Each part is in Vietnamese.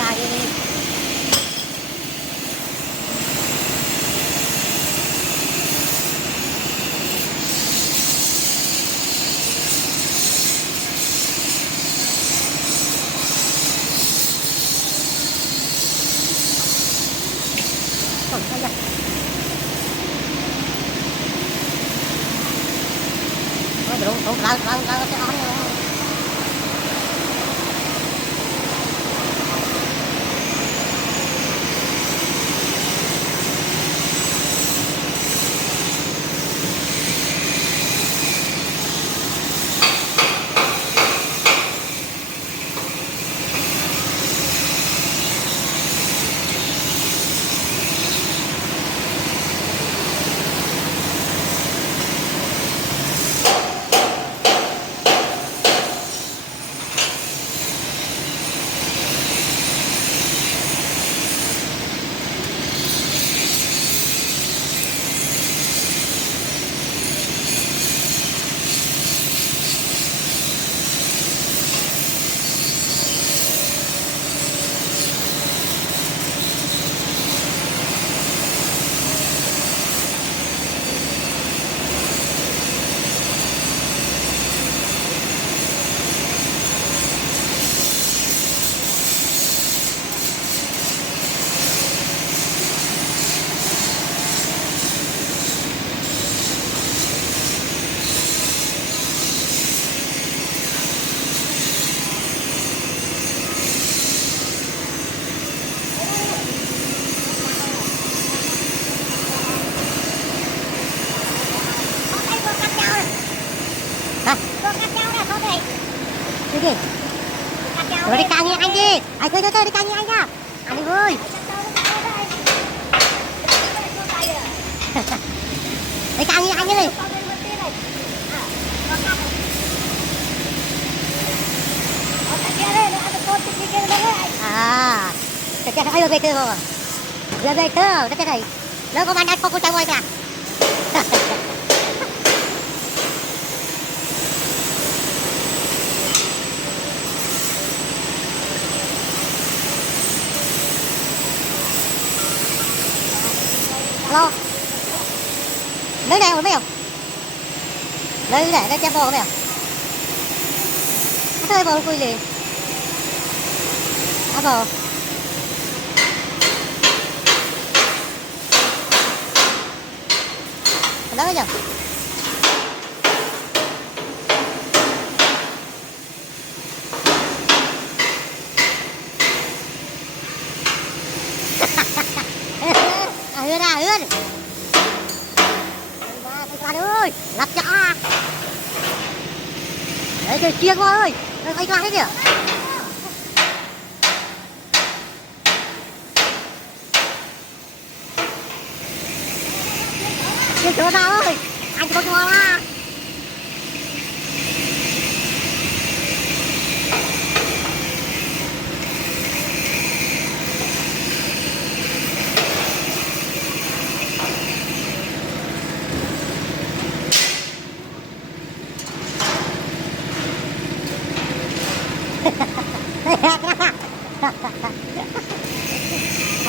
Cài đi. Thôi, thôi nha. Thôi, đủ, lao cái ón. Đi đi. Rồi đi cao như anh đi. Anh thôi đi cao như anh nha. Anh đi vui. Đi cao như anh đi. À. Cái này về cơ rồi. Về cơ, cái này. Nó có bạn ăn có cháu ơi kìa. Alo. Lấy đây rồi mấy không? Lấy để chém vô mấy không? Nó hơi vô quy liền. Nó vô. Lấy chưa? Hươn à hươn. Anh ơi, lắp cho. Đấy trời chiêng quá ơi. Anh làm cái kìa. Chiêng chỗ nào ơi. Anh có ngon à.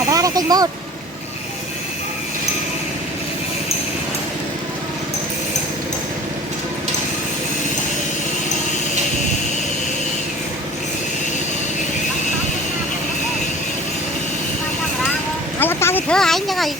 Đây là kênh 1. Anh áp trang cái thơ anh cho rồi.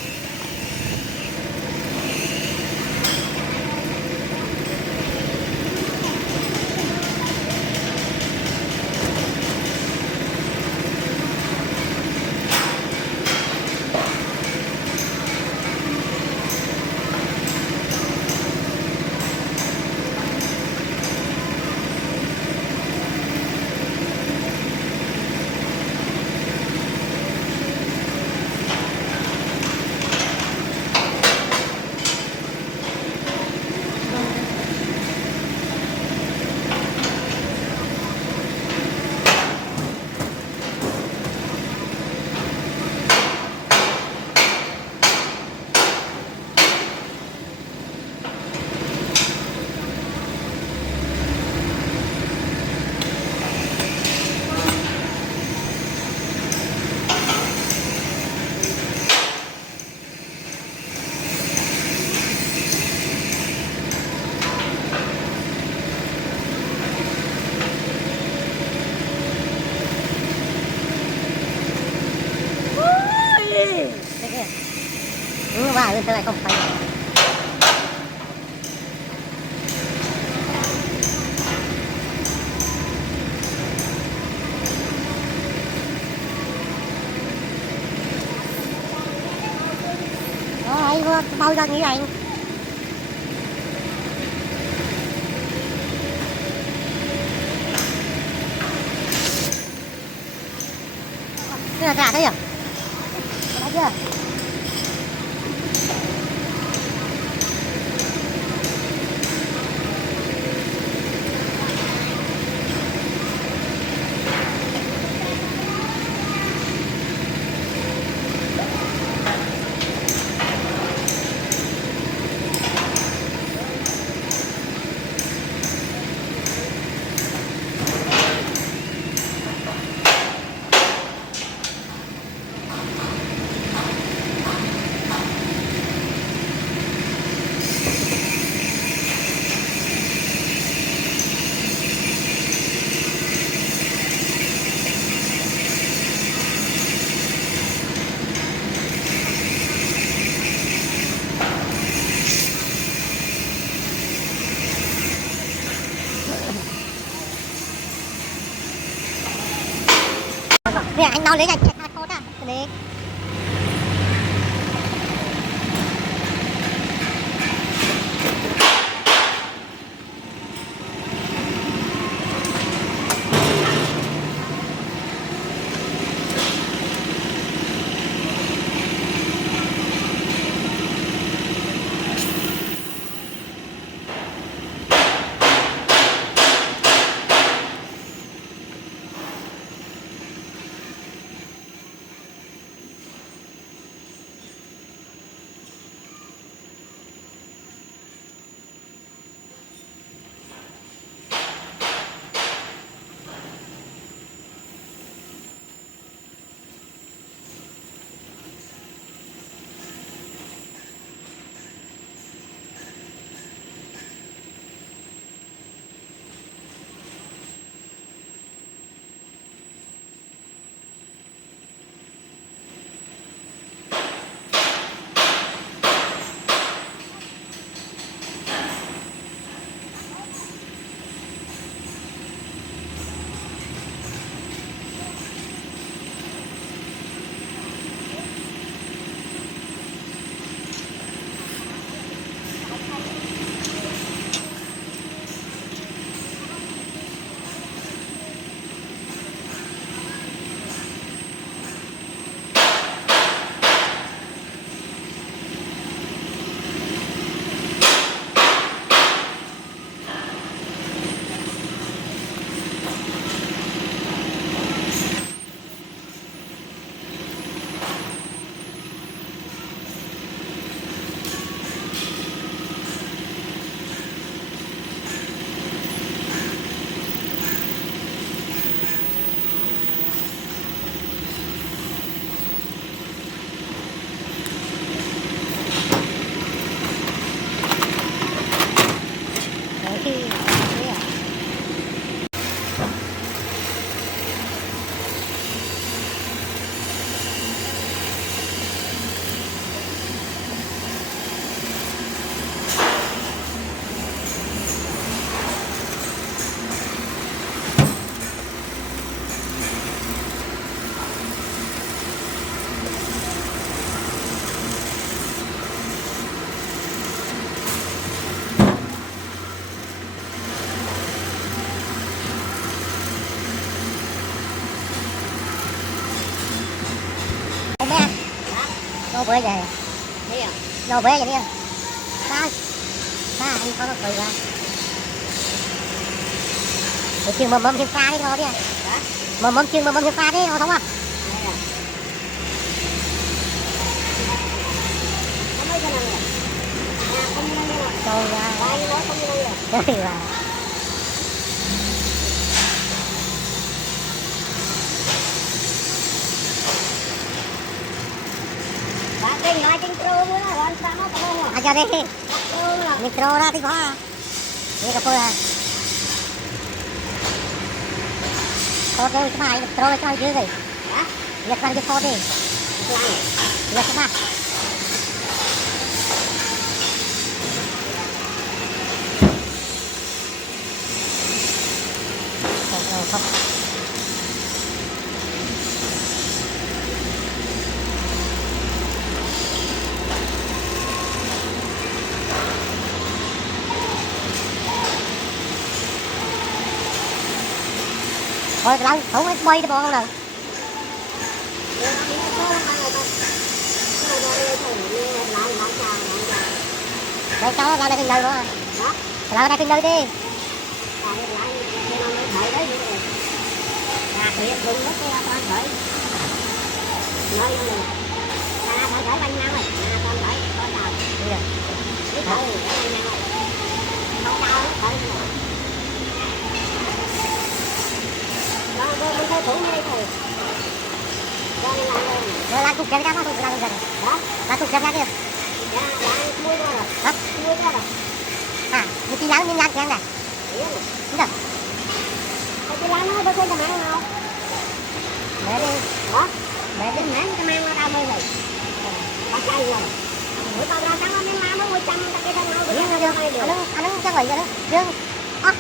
lại bên này không phải. Đó anh bao giờ nghĩ anh. Cái là gà đấy à? Thấy chưa? Nè anh đau lấy gạch chặt hạt cốt à? Đấy. Đâu bữa về đâu bữa vậy đi sao sao anh có cười ra để chừng mầm thêm pha đi thôi đi mầm chừng mầm thêm pha đi thôi không à trời ơi trời ơi aja deh mikro lah tiba ini kapula kau tahu cuma mikro cuma je guys ya sekarang je kau deh ya cuma Không. Thôi lần thủ cái bay đi bộ không lần. Đây cháu ra đây kinh nơi quá. Ra đây kinh nơi đi. Rồi lan cục ra cái đó thôi, lan cục ra. Đó. Lan cục ra kia. Hả? À, như chi lắng như lan kia này. Đúng rồi. Chị Lan nói đôi khi ta mang không? Mẹ đi. Hả? Mẹ đi mẹ ta mang nó đâu mới vậy? Ba chay rồi. Bữa tao ra sáng nó mang nó 100 ta kia tao nói được. Anh đứng cho người vậy đó. Dương.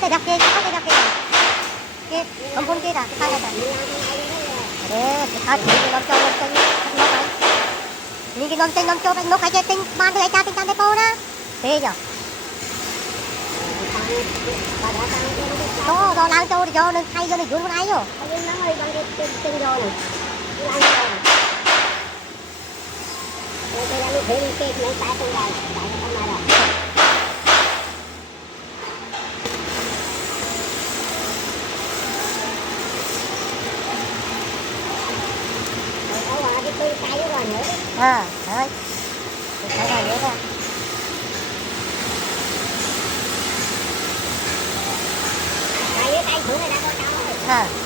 Cái đập kia, cái đập kia. Kia, không con kia à, cái tay này. Để tao chỉ nó cho nó vậy. Ni cái non cho nó phải chơi tinh ban thứ cha tinh tan cô đó. Thế nhở? Đó, do lang châu thì cho nên thay cho nên cuốn con ấy rồi. Nó hơi bằng cái tinh rồi này. Lang châu này. Tôi đang đi thêm cái mấy cái trong đây, tại trong này rồi. Ở ngoài cái cây rồi nữa. Đấy. Cây này nữa thôi. Cây thử này đã có cháu rồi.